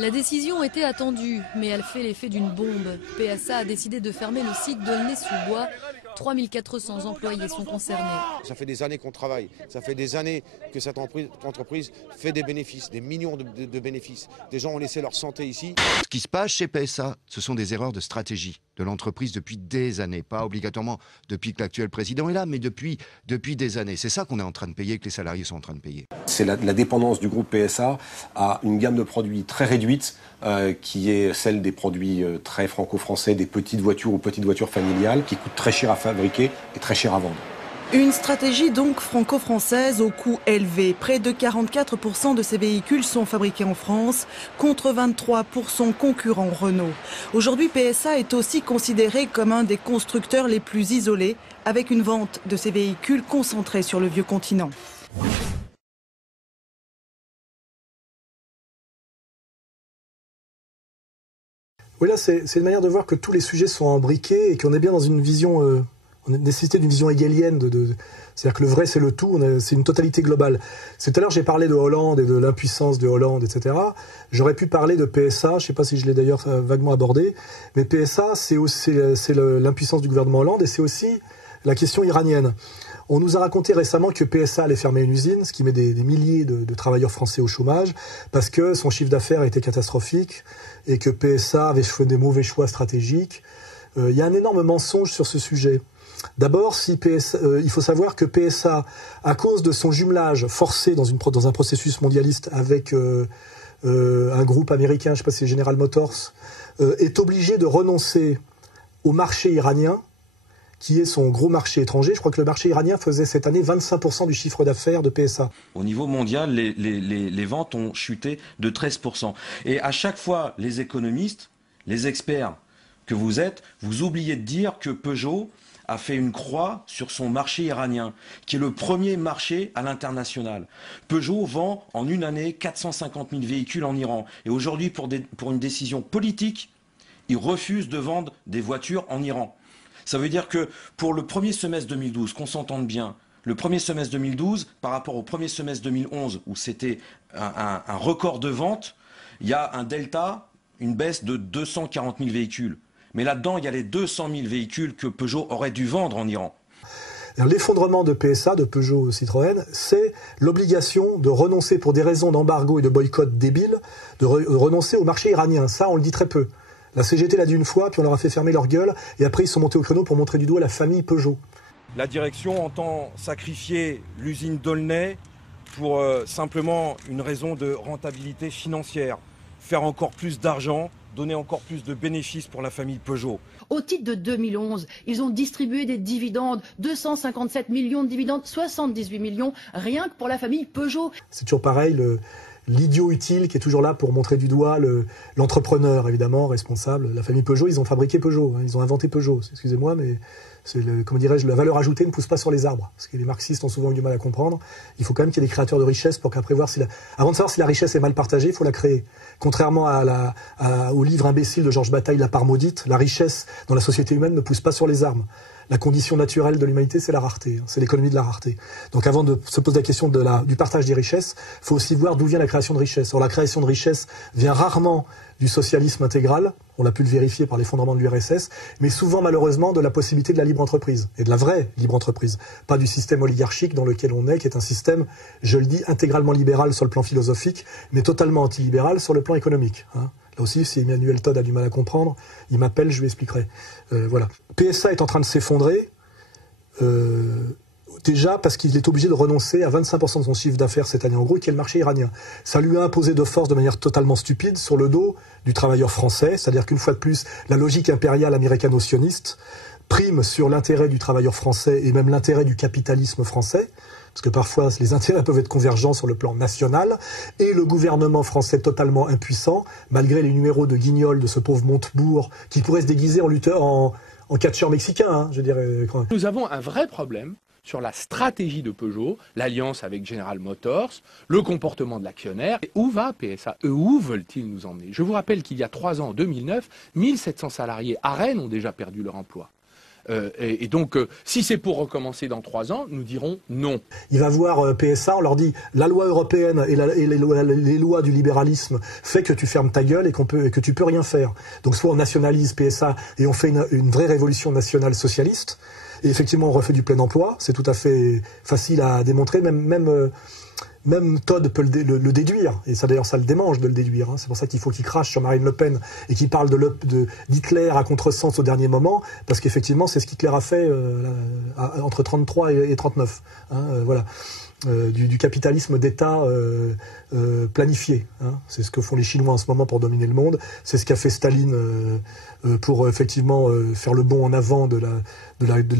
La décision était attendue, mais elle fait l'effet d'une bombe. PSA a décidé de fermer le site d'Aulnay-sous-Bois. 3400 employés sont concernés. Ça fait des années qu'on travaille, ça fait des années que cette entreprise fait des bénéfices, des millions de bénéfices. Des gens ont laissé leur santé ici. Ce qui se passe chez PSA, ce sont des erreurs de stratégie de l'entreprise depuis des années. Pas obligatoirement depuis que l'actuel président est là, mais depuis des années. C'est ça qu'on est en train de payer, que les salariés sont en train de payer. C'est la dépendance du groupe PSA à une gamme de produits très réduite, qui est celle des produits très franco-français, des petites voitures ou petites voitures familiales, qui coûtent très cher à fabriquer et très cher à vendre. Une stratégie donc franco-française au coût élevé. Près de 44% de ces véhicules sont fabriqués en France, contre 23 pour son concurrent Renault. Aujourd'hui, PSA est aussi considéré comme un des constructeurs les plus isolés, avec une vente de ces véhicules concentrée sur le vieux continent. Oui, là, c'est une manière de voir que tous les sujets sont embriqués et qu'on est bien dans une vision, on a nécessité d'une vision hegelienne. C'est-à-dire que le vrai, c'est le tout, c'est une totalité globale. Tout à l'heure, j'ai parlé de Hollande et de l'impuissance de Hollande, etc. J'aurais pu parler de PSA, je ne sais pas si je l'ai d'ailleurs vaguement abordé, mais PSA, c'est l'impuissance du gouvernement Hollande et c'est aussi la question iranienne. On nous a raconté récemment que PSA allait fermer une usine, ce qui met des milliers de travailleurs français au chômage, parce que son chiffre d'affaires était catastrophique et que PSA avait fait des mauvais choix stratégiques. Il y a un énorme mensonge sur ce sujet. D'abord, il faut savoir que PSA, à cause de son jumelage forcé dans un processus mondialiste avec un groupe américain, je ne sais pas si c'est General Motors, est obligé de renoncer au marché iranien, qui est son gros marché étranger. Je crois que le marché iranien faisait cette année 25% du chiffre d'affaires de PSA. Au niveau mondial, les ventes ont chuté de 13%. Et à chaque fois, les économistes, les experts que vous êtes, vous oubliez de dire que Peugeot a fait une croix sur son marché iranien, qui est le premier marché à l'international. Peugeot vend en une année 450 000 véhicules en Iran. Et aujourd'hui, pour une décision politique, ils refusent de vendre des voitures en Iran. Ça veut dire que pour le premier semestre 2012, qu'on s'entende bien, le premier semestre 2012 par rapport au premier semestre 2011 où c'était un record de vente, il y a un delta, une baisse de 240 000 véhicules. Mais là-dedans, il y a les 200 000 véhicules que Peugeot aurait dû vendre en Iran. L'effondrement de PSA, de Peugeot Citroën, c'est l'obligation de renoncer pour des raisons d'embargo et de boycott débiles, de renoncer au marché iranien. Ça, on le dit très peu. La CGT l'a dit une fois, puis on leur a fait fermer leur gueule, et après ils sont montés au créneau pour montrer du doigt la famille Peugeot. La direction entend sacrifier l'usine d'Aulnay pour simplement une raison de rentabilité financière, faire encore plus d'argent, donner encore plus de bénéfices pour la famille Peugeot. Au titre de 2011, ils ont distribué des dividendes, 257 millions de dividendes, 78 millions, rien que pour la famille Peugeot. C'est toujours pareil, l'idiot utile qui est toujours là pour montrer du doigt l'entrepreneur, évidemment, responsable. La famille Peugeot, ils ont fabriqué Peugeot, hein, ils ont inventé Peugeot, excusez-moi, mais comment dirais-je, la valeur ajoutée ne pousse pas sur les arbres. Ce que les marxistes ont souvent eu du mal à comprendre. Il faut quand même qu'il y ait des créateurs de richesse pour qu'après voir avant de savoir si la richesse est mal partagée, il faut la créer. Contrairement au livre imbécile de Georges Bataille, La part maudite, la richesse dans la société humaine ne pousse pas sur les arbres. La condition naturelle de l'humanité, c'est la rareté, c'est l'économie de la rareté. Donc avant de se poser la question du partage des richesses, il faut aussi voir d'où vient la création de richesse. Or la création de richesse vient rarement du socialisme intégral, on l'a pu le vérifier par l'effondrement de l'URSS, mais souvent malheureusement de la possibilité de la libre entreprise, et de la vraie libre entreprise, pas du système oligarchique dans lequel on est, qui est un système, je le dis, intégralement libéral sur le plan philosophique, mais totalement antilibéral sur le plan économique. Hein. Là aussi, si Emmanuel Todd a du mal à comprendre, il m'appelle, je lui expliquerai. Voilà. PSA est en train de s'effondrer, déjà parce qu'il est obligé de renoncer à 25% de son chiffre d'affaires cette année en gros, qui est le marché iranien. Ça lui a imposé de force de manière totalement stupide sur le dos du travailleur français, c'est-à-dire qu'une fois de plus, la logique impériale américano-sioniste prime sur l'intérêt du travailleur français et même l'intérêt du capitalisme français, parce que parfois les intérêts peuvent être convergents sur le plan national, et le gouvernement français totalement impuissant, malgré les numéros de guignol de ce pauvre Montebourg, qui pourrait se déguiser en lutteur, en catcheur mexicain, hein, je dirais. Nous avons un vrai problème sur la stratégie de Peugeot, l'alliance avec General Motors, le comportement de l'actionnaire. Où va PSA? Où veulent-ils nous emmener? Je vous rappelle qu'il y a 3 ans, en 2009, 1700 salariés à Rennes ont déjà perdu leur emploi. Et donc, si c'est pour recommencer dans 3 ans, nous dirons non. Il va voir PSA, on leur dit la loi européenne et les lois du libéralisme fait que tu fermes ta gueule et que tu peux rien faire. Donc soit on nationalise PSA et on fait une vraie révolution nationale socialiste, et effectivement on refait du plein emploi, c'est tout à fait facile à démontrer, même Todd peut le déduire, et ça d'ailleurs ça le démange de le déduire, hein. C'est pour ça qu'il faut qu'il crache sur Marine Le Pen et qu'il parle d'Hitler à contresens au dernier moment, parce qu'effectivement c'est ce qu'Hitler a fait entre 33 et 39, hein, voilà. Du capitalisme d'État planifié, hein. C'est ce que font les Chinois en ce moment pour dominer le monde, c'est ce qu'a fait Staline pour effectivement faire le bond en avant de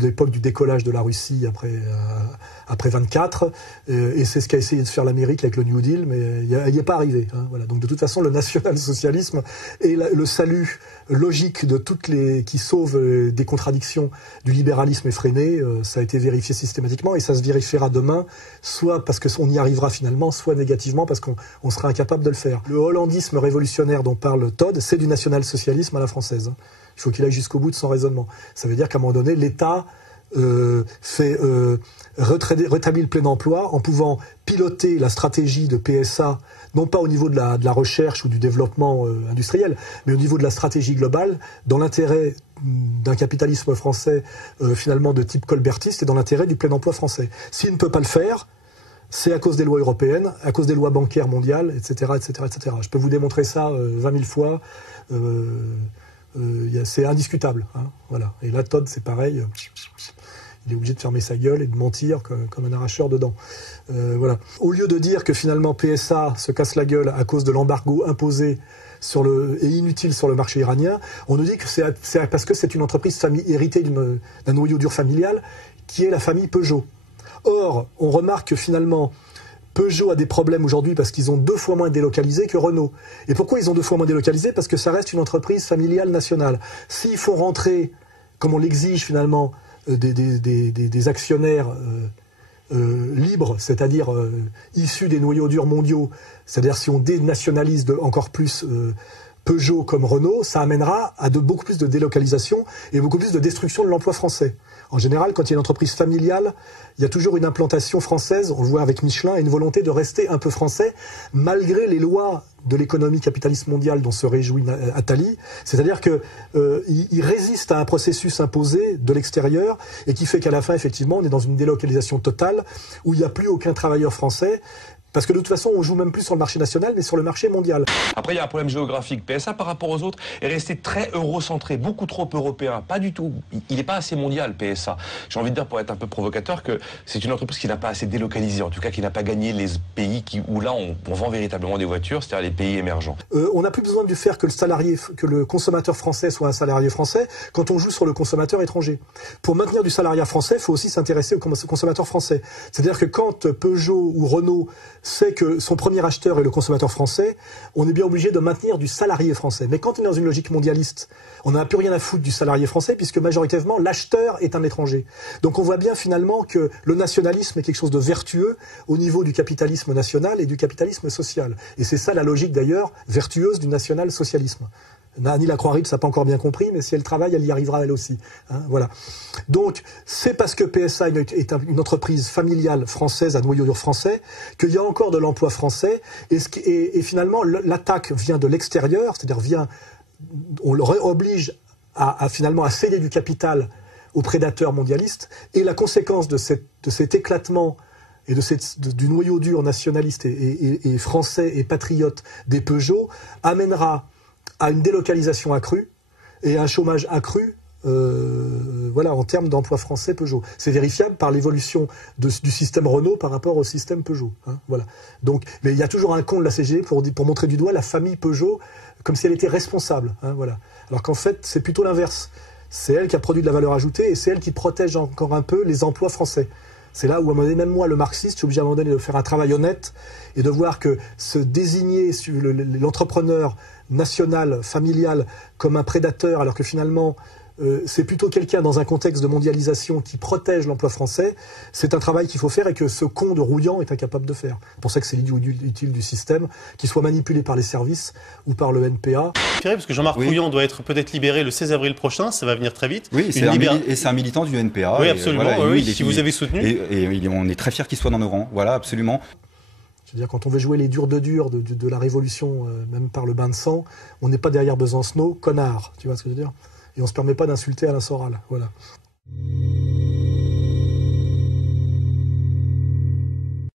l'époque du décollage de la Russie après 24, et c'est ce qu'a essayé de faire l'Amérique avec le New Deal, mais il n'y est pas arrivé, hein, voilà. Donc de toute façon le national-socialisme est le salut logique de qui sauve des contradictions du libéralisme effréné, ça a été vérifié systématiquement et ça se vérifiera demain, soit parce qu'on y arrivera finalement, soit négativement parce qu'on sera incapable de le faire. Le hollandisme révolutionnaire dont parle Todd, c'est du national-socialisme à la française, hein. Il faut qu'il aille jusqu'au bout de son raisonnement. Ça veut dire qu'à un moment donné, l'État rétablit le plein emploi en pouvant piloter la stratégie de PSA, non pas au niveau de la recherche ou du développement industriel, mais au niveau de la stratégie globale, dans l'intérêt d'un capitalisme français finalement de type colbertiste et dans l'intérêt du plein emploi français. S'il ne peut pas le faire, c'est à cause des lois européennes, à cause des lois bancaires mondiales, etc., etc., etc. Je peux vous démontrer ça 20 000 fois. C'est indiscutable, hein, voilà. Et là, Todd, c'est pareil. Il est obligé de fermer sa gueule et de mentir comme un arracheur de dents. Voilà. Au lieu de dire que finalement PSA se casse la gueule à cause de l'embargo imposé et inutile sur le marché iranien, on nous dit que c'est parce que c'est une entreprise héritée d'un noyau dur familial qui est la famille Peugeot. Or, on remarque que finalement, Peugeot a des problèmes aujourd'hui parce qu'ils ont 2 fois moins délocalisé que Renault. Et pourquoi ils ont 2 fois moins délocalisé? Parce que ça reste une entreprise familiale nationale. S'ils font rentrer, comme on l'exige finalement, des actionnaires libres, c'est-à-dire issus des noyaux durs mondiaux, c'est-à-dire si on dénationalise encore plus Peugeot comme Renault, ça amènera à beaucoup plus de délocalisation et beaucoup plus de destruction de l'emploi français. En général, quand il y a une entreprise familiale, il y a toujours une implantation française, on le voit avec Michelin, et une volonté de rester un peu français, malgré les lois de l'économie capitaliste mondiale dont se réjouit Attali. C'est-à-dire qu'il résiste à un processus imposé de l'extérieur, et qui fait qu'à la fin, effectivement, on est dans une délocalisation totale, où il n'y a plus aucun travailleur français, parce que de toute façon, on joue même plus sur le marché national, mais sur le marché mondial. Après, il y a un problème géographique. PSA, par rapport aux autres, est resté très eurocentré, beaucoup trop européen. Pas du tout. Il n'est pas assez mondial, PSA. J'ai envie de dire, pour être un peu provocateur, que c'est une entreprise qui n'a pas assez délocalisé, en tout cas qui n'a pas gagné les pays où là, on vend véritablement des voitures, c'est-à-dire les pays émergents. On n'a plus besoin de faire que le consommateur français soit un salarié français quand on joue sur le consommateur étranger. Pour maintenir du salariat français, il faut aussi s'intéresser au consommateur français. C'est-à-dire que quand Peugeot ou Renault sait que son premier acheteur est le consommateur français, on est bien obligé de maintenir du salarié français. Mais quand on est dans une logique mondialiste, on n'a plus rien à foutre du salarié français puisque majoritairement l'acheteur est un étranger. Donc on voit bien finalement que le nationalisme est quelque chose de vertueux au niveau du capitalisme national et du capitalisme social. Et c'est ça la logique d'ailleurs vertueuse du national-socialisme. Annie Lacroix-Ritz n'a pas encore bien compris, mais si elle travaille, elle y arrivera elle aussi. Hein, voilà. Donc, c'est parce que PSA est une entreprise familiale française à noyau dur français qu'il y a encore de l'emploi français. Et finalement, l'attaque vient de l'extérieur, c'est-à-dire on leur oblige finalement à céder du capital aux prédateurs mondialistes. Et la conséquence de cet éclatement et du noyau dur nationaliste et français et patriote des Peugeot amènera à une délocalisation accrue et à un chômage accru voilà, en termes d'emploi français Peugeot. C'est vérifiable par l'évolution du système Renault par rapport au système Peugeot. Hein, voilà. Donc, mais il y a toujours un con de la CGT pour montrer du doigt la famille Peugeot comme si elle était responsable. Hein, voilà. Alors qu'en fait, c'est plutôt l'inverse. C'est elle qui a produit de la valeur ajoutée et c'est elle qui protège encore un peu les emplois français. C'est là où, à un moment donné, même moi, le marxiste, je suis obligé à un moment donné de faire un travail honnête et de voir que se désigner l'entrepreneur national, familial, comme un prédateur, alors que finalement, c'est plutôt quelqu'un dans un contexte de mondialisation qui protège l'emploi français. C'est un travail qu'il faut faire et que ce con de Rouillant est incapable de faire. C'est pour ça que c'est l'idiot utile du système, qu'il soit manipulé par les services ou par le NPA. Parce que Jean-Marc Rouillant doit être peut-être libéré le 16 avril prochain, ça va venir très vite. Oui, c'est un militant du NPA. Oui, absolument, voilà, oui, qui vous avez soutenu. Et on est très fiers qu'il soit dans nos rangs, voilà, absolument. Je veux dire, quand on veut jouer les durs de la Révolution, même par le bain de sang, on n'est pas derrière Besancenot, connard, tu vois ce que je veux dire? Et on ne se permet pas d'insulter Alain Soral, voilà.